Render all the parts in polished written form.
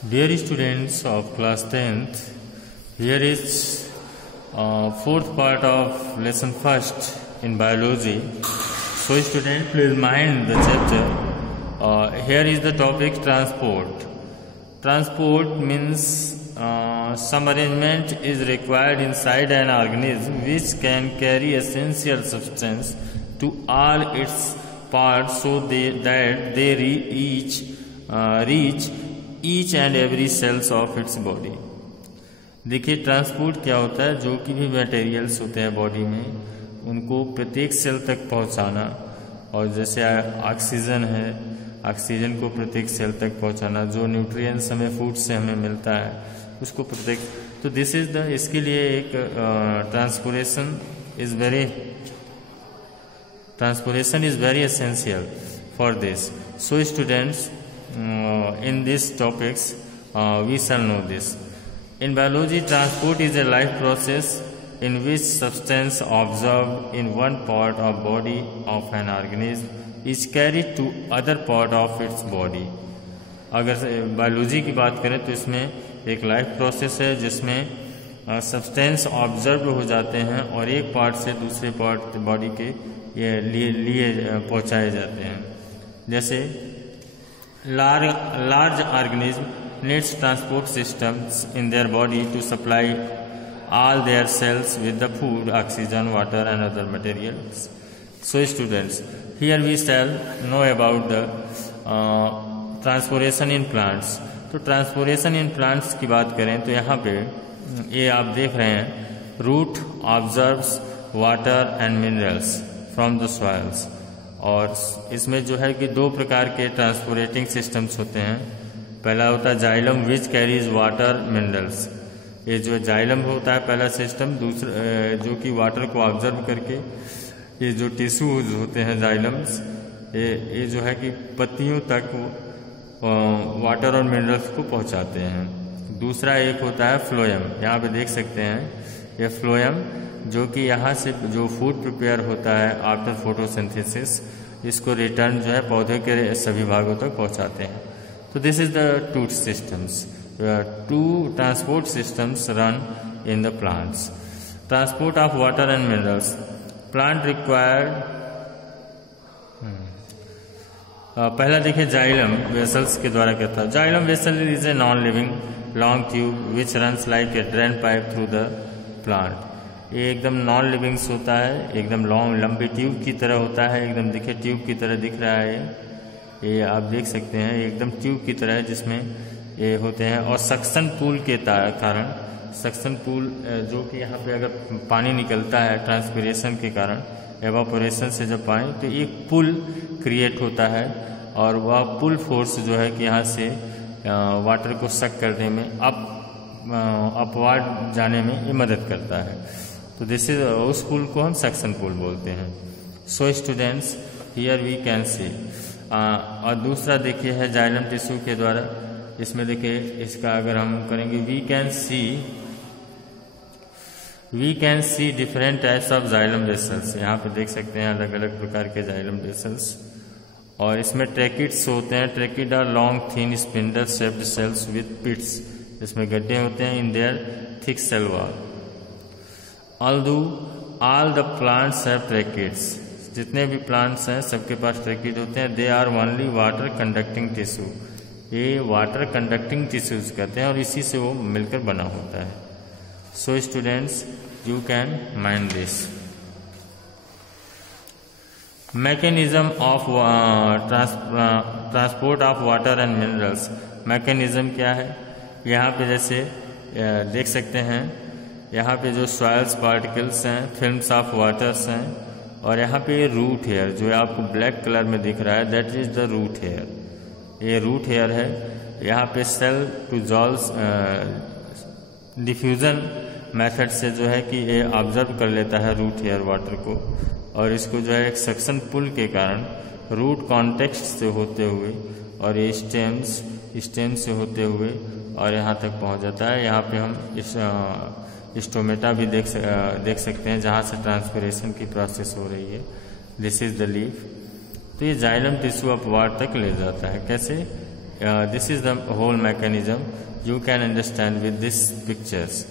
Dear students of class 10th, here is fourth part of lesson first in biology. So student, please mind the chapter. Here is the topic transport. Transport means some arrangement is required inside an organism which can carry essential substance to all its parts so that they reach each and every cells of its body. देखिए transport क्या होता है, जो कि भी materials होते हैं body में उनको प्रत्येक सेल तक पहुंचाना, और जैसे ऑक्सीजन है, ऑक्सीजन को प्रत्येक सेल तक पहुंचाना, जो न्यूट्रिएंट्स हमें फूड से हमें मिलता है उसको प्रत्येक, तो दिस इज द, इसके लिए एक transportation is very essential for this. So students, in these topics we shall know this. In biology, transport is a life process in which substance observed in one part of body of an organism is carried to other part of its body. अगर biology की बात करें तो इसमें एक life process है जिसमें substance observe हो जाते हैं और एक पार्ट से दूसरे पार्ट बॉडी के लिए पहुंचाए जाते हैं. जैसे large organism needs transport systems in their body to supply all their cells with the food, oxygen, water and other materials. So students, here we shall know about the transportation in plants. तो transportation in plants की बात करें तो यहाँ पे ये आप देख रहे हैं, root absorbs water and minerals from the soils. और इसमें जो है कि दो प्रकार के ट्रांसपोर्टिंग सिस्टम्स होते हैं. पहला होता है xylem which carries water minerals. ये जो जाइलम होता है पहला सिस्टम, दूसरा जो कि वाटर को ऑब्जर्व करके ये जो टिश्यूज होते हैं जाइलम्स, ये जो है कि पत्तियों तक वाटर और मिनरल्स को पहुंचाते हैं. दूसरा एक होता है फ्लोएम. यहाँ पे देख सकते हैं ये फ्लोएम, जो कि यहाँ से जो फूड प्रिपेयर होता है आफ्टर फोटोसिंथेसिस, इसको रिटर्न जो है पौधे के सभी भागों तक पहुँचाते हैं. तो this is the two systems, two transport systems run in the plants. Transport of water and minerals. Plant required, पहला देखिए जाइलम वेसल्स के द्वारा क्या था. Xylem vessel is a non living long tube which runs like a drain pipe through the plant. ये एकदम non livings होता है, एकदम लॉन्ग लंबी ट्यूब की तरह होता है. एकदम देखिए ट्यूब की तरह दिख रहा है, ये आप देख सकते हैं, एकदम ट्यूब की तरह है जिसमें ये होते हैं. और सक्शन पूल के कारण, सक्शन पूल जो कि यहाँ पे अगर पानी निकलता है ट्रांसपिरेशन के कारण, एवापोरेशन से जब पानी, तो एक पुल क्रिएट होता है और वह पुल फोर्स जो है कि यहाँ से वाटर को सक करने में, अपवार्ड जाने में ये मदद करता है. तो दिस इज, उस पुल को हम सक्शन पुल बोलते हैं. So students, here we can see. और दूसरा देखिए है जाइलम टिश्यू के द्वारा. इसमें देखिए इसका अगर हम करेंगे, we can see different types of xylem vessels. यहाँ पे देख सकते हैं अलग अलग प्रकार के जाइलम वेसल्स. और इसमें ट्रैकिड्स होते हैं. Tracheid are long thin spindle shaped cells with pits. इसमें गड्ढे होते हैं in their thick cell wall. Although all the plants have tracheids, जितने भी प्लांट्स हैं सबके पास ट्रैकिड होते हैं. They are only water conducting tissue. ये वाटर कंडक्टिंग टिश्यूज कहते हैं और इसी से वो मिलकर बना होता है. So students, you can mind this. Mechanism of transport of water and minerals. Mechanism क्या है, यहाँ पे जैसे देख सकते हैं, यहाँ पे जो सॉइल्स पार्टिकल्स हैं, फिल्म्स ऑफ वाटर्स हैं, और यहाँ पे रूट हेयर जो आपको ब्लैक कलर में दिख रहा है, that is the root hair. ये रूट हेयर है. यहाँ पे सेल टू जॉल्स डिफ्यूजन मेथड से जो है कि ये ऑब्जर्व कर लेता है रूट हेयर वाटर को, और इसको जो है एक सक्शन पुल के कारण रूट कॉन्टेक्स्ट से होते हुए और ये स्टेम से होते हुए और यहाँ तक पहुँच जाता है. यहाँ पे हम स्टोमेटा भी देख सकते हैं जहाँ से ट्रांसपिरेशन की प्रोसेस हो रही है. This is the leaf. तो ये जाइलम टिश्यू अपवार्ड तक ले जाता है. कैसे, This is the whole mechanism. You can understand with these pictures.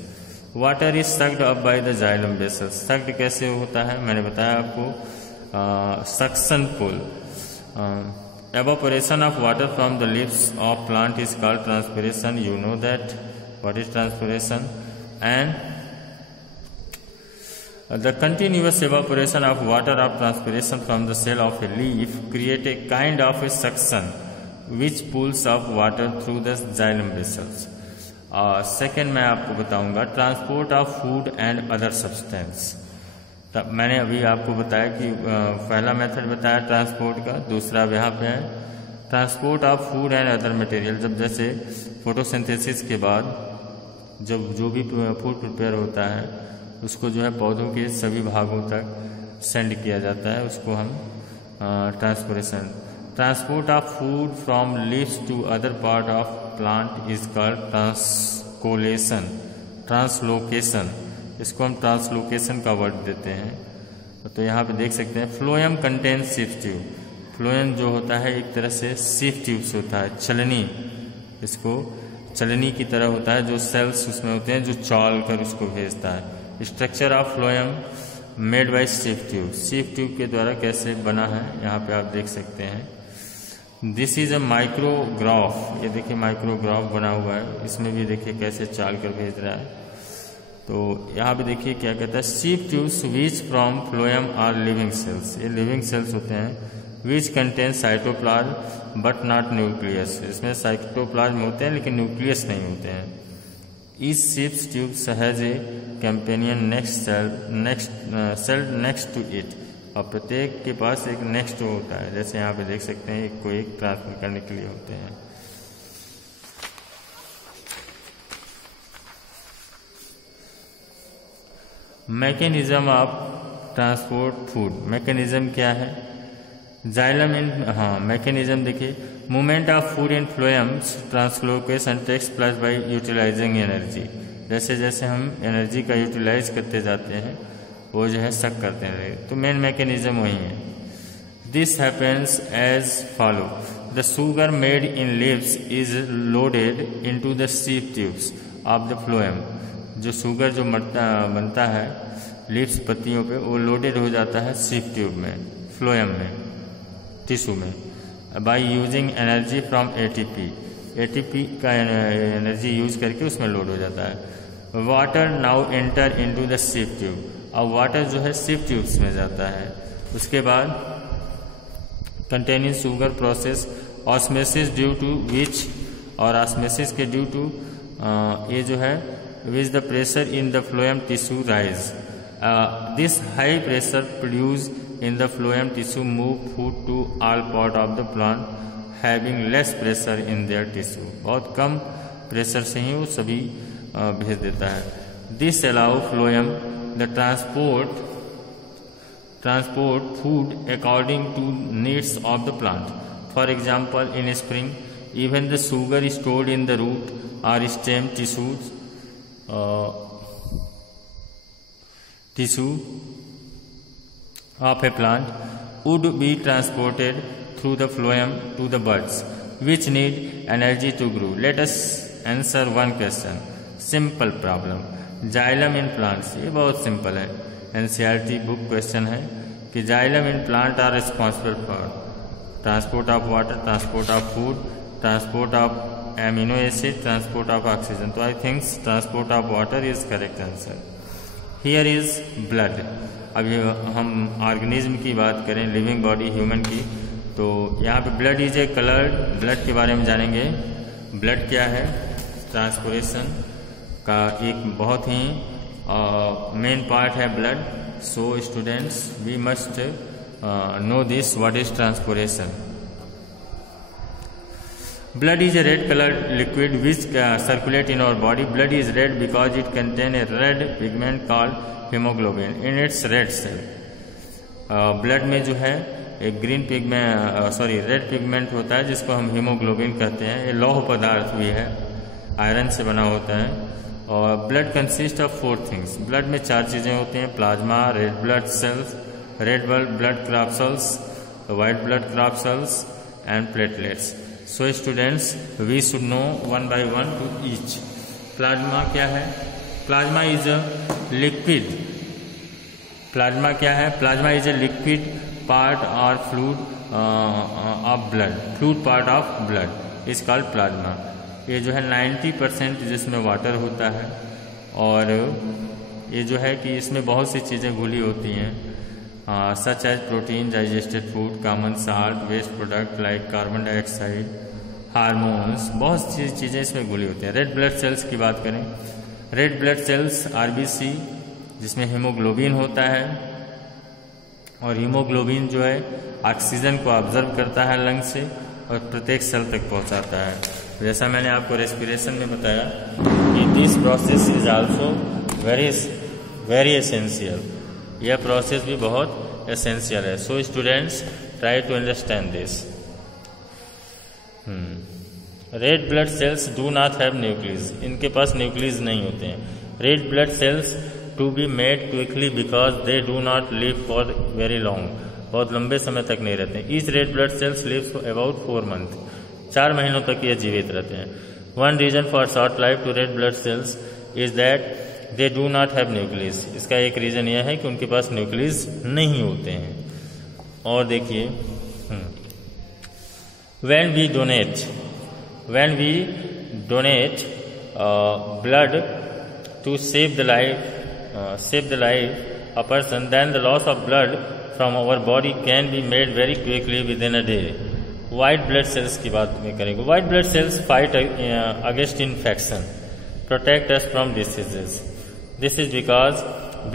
Water is sucked up by the xylem vessels. Sucked कैसे होता है मैंने बताया आपको, suction pull. Evaporation of water from the leaves of plant is called transpiration. You know that what is transpiration. And the continuous evaporation of water of transpiration from the cell of a leaf create a kind of a suction which pulls up water through the xylem vessels. Second मैं आपको बताऊंगा transport of food and other substance. मैंने अभी आपको बताया कि पहला method बताया ट्रांसपोर्ट का, दूसरा यहाँ पे है transport of food and other material. जब जैसे फोटोसिंथेसिस के बाद जब जो भी फूड प्रिपेयर होता है उसको जो है पौधों के सभी भागों तक सेंड किया जाता है, उसको हम transportation. Transport of food from leaves to other part of plant is called ट्रांसकोलेशन, ट्रांसलोकेशन. इसको हम ट्रांसलोकेशन का वर्ड देते हैं. तो यहाँ पे देख सकते हैं फ्लोएम कंटेन सिफ ट्यूब. फ्लोएम जो होता है एक तरह से सिफ ट्यूब्स होता है, छलनी, इसको छलनी की तरह होता है, जो सेल्स उसमें होते हैं जो चाल कर उसको भेजता है. Structure of phloem made by सिफ ट्यूब. सिफ ट्यूब के द्वारा कैसे बना है यहाँ पे आप देख सकते हैं. This is a micrograph. ये देखिए माइक्रोग्राफ बना हुआ है, इसमें भी देखिए कैसे चाल कर भेज रहा है. तो यहाँ पे देखिए क्या कहता है sieve tubes which from phloem are living cells. ये लिविंग सेल्स होते हैं which contain cytoplasm but not nucleus. इसमें साइटोप्लाज्म होते हैं लेकिन न्यूक्लियस नहीं होते हैं. इस sieve tubes has a companion next cell next to it. और प्रत्येक के पास एक नेक्स्ट होता है, जैसे यहाँ पे देख सकते हैं एक को एक ट्रांसफर करने के लिए होते हैं. Mechanism of transport food. Mechanism क्या है जाइलम इन, मैकेनिज्म देखिए movement of food in phloems translocation takes place by utilising energy. जैसे जैसे हम एनर्जी का यूटिलाइज करते जाते हैं वो जो है सक करते हैं. तो मेन मैकेनिज्म वही है. This happens as follow. The sugar made in leaves is loaded into the sieve tubes of the phloem. जो शुगर जो बनता है लीव्स पत्तियों पे वो लोडेड हो जाता है सिफ ट्यूब में, फ्लोएम में, टिश्यू में, by using energy from ATP. ATP का एनर्जी यूज करके उसमें लोड हो जाता है. Water now enter into the sieve tube. अब वाटर जो है सिफ ट्यूब्स में जाता है. उसके बाद containing sugar process osmosis due to which, और ऑस्मोसिस के ड्यू टू ये जो है which the pressure in the phloem tissue rise. This high pressure produce in the phloem tissue move food to all part of the plant having less pressure in their tissue. बहुत कम pressure से ही वो सभी भेज देता है. This allow phloem the transport food according to needs of the plant. For example, in spring, even the sugar is stored in the root or stem tissue of a plant would be transported through the phloem to the buds, which need energy to grow. Let us answer one question. Simple problem. Xylem in plants. ये बहुत simple है, NCERT book question है कि xylem in plant are responsible for transport of water, transport of food, transport of amino acid, transport of oxygen. तो I think transport of water is correct answer. Here is blood. अभी हम organism की बात करें, living body human की, तो यहाँ पे blood is A coloured. Blood के बारे में जानेंगे. ब्लड क्या है, ट्रांसपोरेशन का एक बहुत ही मेन पार्ट है blood. So students we must know this what is transportation. Blood is a red coloured liquid which circulate in our body. Blood is red because it contain a red pigment called haemoglobin in its red cell. Blood में जो है एक green pigment red pigment होता है जिसको हम haemoglobin कहते हैं. ये लौह पदार्थ भी है, आयरन से बना होता है. और blood consist of 4 things. Blood में 4 चीज़ें होती हैं, plasma, red blood cells, red blood क्राफ्ट सेल्स, वाइट ब्लड क्राफ्ट cells and platelets. So students we should know one by one to each. Plasma क्या है? Plasma is a liquid. Plasma क्या है? Plasma is a liquid part और fluid of blood. Fluid part of blood is called plasma. ये जो है 90% जिसमें water होता है और ये जो है कि इसमें बहुत सी चीज़ें घुली होती हैं, such as protein, digested food, common salt, waste product like carbon dioxide, hormones, बहुत सी चीज़ें इसमें घुली होती हैं। रेड ब्लड सेल्स की बात करें, रेड ब्लड सेल्स RBC जिसमें हीमोग्लोबिन होता है और हीमोग्लोबिन जो है ऑक्सीजन को ऑब्जर्व करता है लंग से और प्रत्येक सेल तक पहुंचाता है। जैसा मैंने आपको रेस्पिरेशन में बताया कि this process is also very essential. यह प्रोसेस भी बहुत एसेंशियल है। So students try to understand this. Red blood cells do not have nucleus. इनके पास न्यूक्लियस नहीं होते हैं। Red blood cells to be made quickly because they do not live for very long. बहुत लंबे समय तक नहीं रहते हैं। Each red blood cells lives about 4 month. 4 महीनों तक ये जीवित रहते हैं। One reason for short life to red blood cells is that they do not have nucleus. इसका एक रीजन यह है कि उनके पास न्यूक्लियस नहीं होते हैं। और देखिए, when we donate blood to save the life a person, then the loss of blood from our body can be made very quickly within a day. White blood cells की बात में करेंगे। White blood cells fight against infection, protect us from diseases. This is because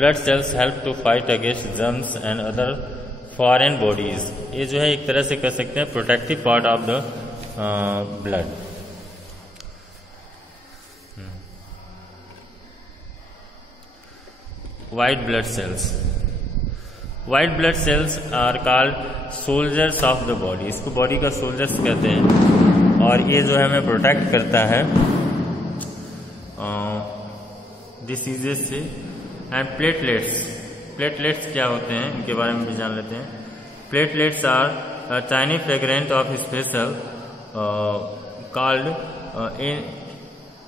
blood cells help to fight against germs and other foreign bodies. ये जो है एक तरह से कह सकते हैं protective part of the blood. White blood cells. White blood cells are called soldiers of the body. इसको बॉडी का सोल्जर्स कहते हैं और ये जो है हमें प्रोटेक्ट करता है डिसीजेस से। एंड प्लेटलेट्स क्या होते हैं इनके बारे में भी जान लेते हैं। Platelets are tiny fragment of special called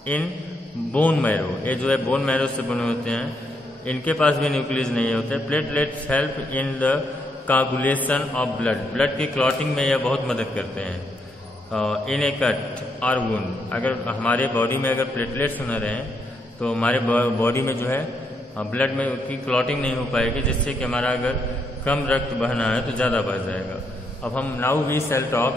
in bone marrow. ये जो है बोन मैरो से बने होते हैं। इनके पास भी न्यूक्लियस नहीं होते। Platelets help in the coagulation of blood. Blood की क्लॉटिंग में यह बहुत मदद करते हैं। इन ए कट और वुंड, अगर हमारे बॉडी में अगर प्लेटलेट्स न रहें तो हमारे बॉडी में जो है ब्लड में की क्लॉटिंग नहीं हो पाएगी, जिससे कि हमारा अगर कम रक्त बहना है तो ज़्यादा बह जाएगा। अब हम नाउ वी शैल टॉक